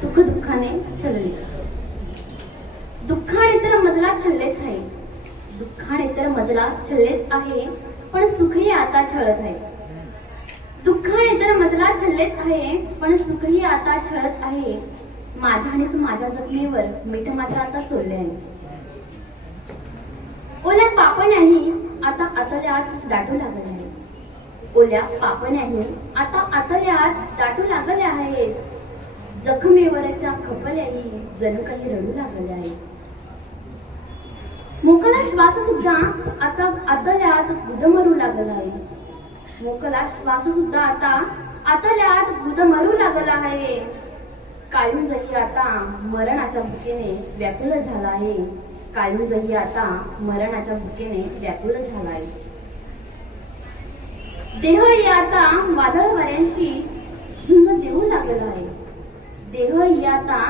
सुख दुःखाने छलले दुःखाने तर मजला छल्लेच आहे. दुःखाने तर मजला छल्लेच आहे पण सुखही आता छळत आहे दुःखाने तर मजला छल्लेच आहे पण सुखही आता छळत आहे. माझ्यानेच माझ्या जखमेवर मीठ मात्र आता चोरले आहे. ओल्या पापण्याही आता आतल्यात दाटू लागले आहे. ओल्या पापण्याही आता आतल्यात दाटू लागले आहेत. जखमेवरच्या खपल्याही जणू काही रडू लागले आहे. मोकला श्वास सुद्धा आता आतल्यात गुदमरू लागला आहे. मोकला श्वास सुद्धा आता आतल्यात गुदमरू लागला आहे. काळुंजही आता मरणाच्या भुकेने व्याकुल झाला आहे. काळुंजही आता मरणाच्या भुकेने व्याकुल झाला आहे. देहही आता वादळ वाऱ्यांशी झुंज देऊ लागला आहे. देह ही आता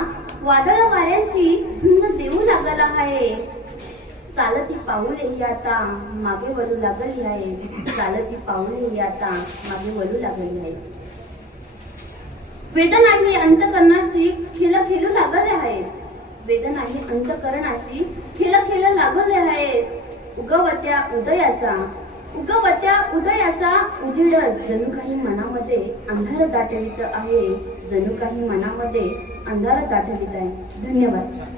वादळ वाऱ्याशी झुंज देऊ लागला आहे. चालती पाऊले ही आता मागे वळू लागली आहे. चालती पाऊले ही आता मागे वळू लागली आहे. वेदनाही अंतकरणाशी खेळ खेळू लागले आहेत वेदनाही अंतकरणाशी खेळ खेळ लागले आहेत उगवत्या उदयाचा उगवत्या उदयाचा उजिडत जणू काही मनामध्ये अंधार दाटवित आहे. जणू काही मनामध्ये अंधार दाटवीत आहे. धन्यवाद.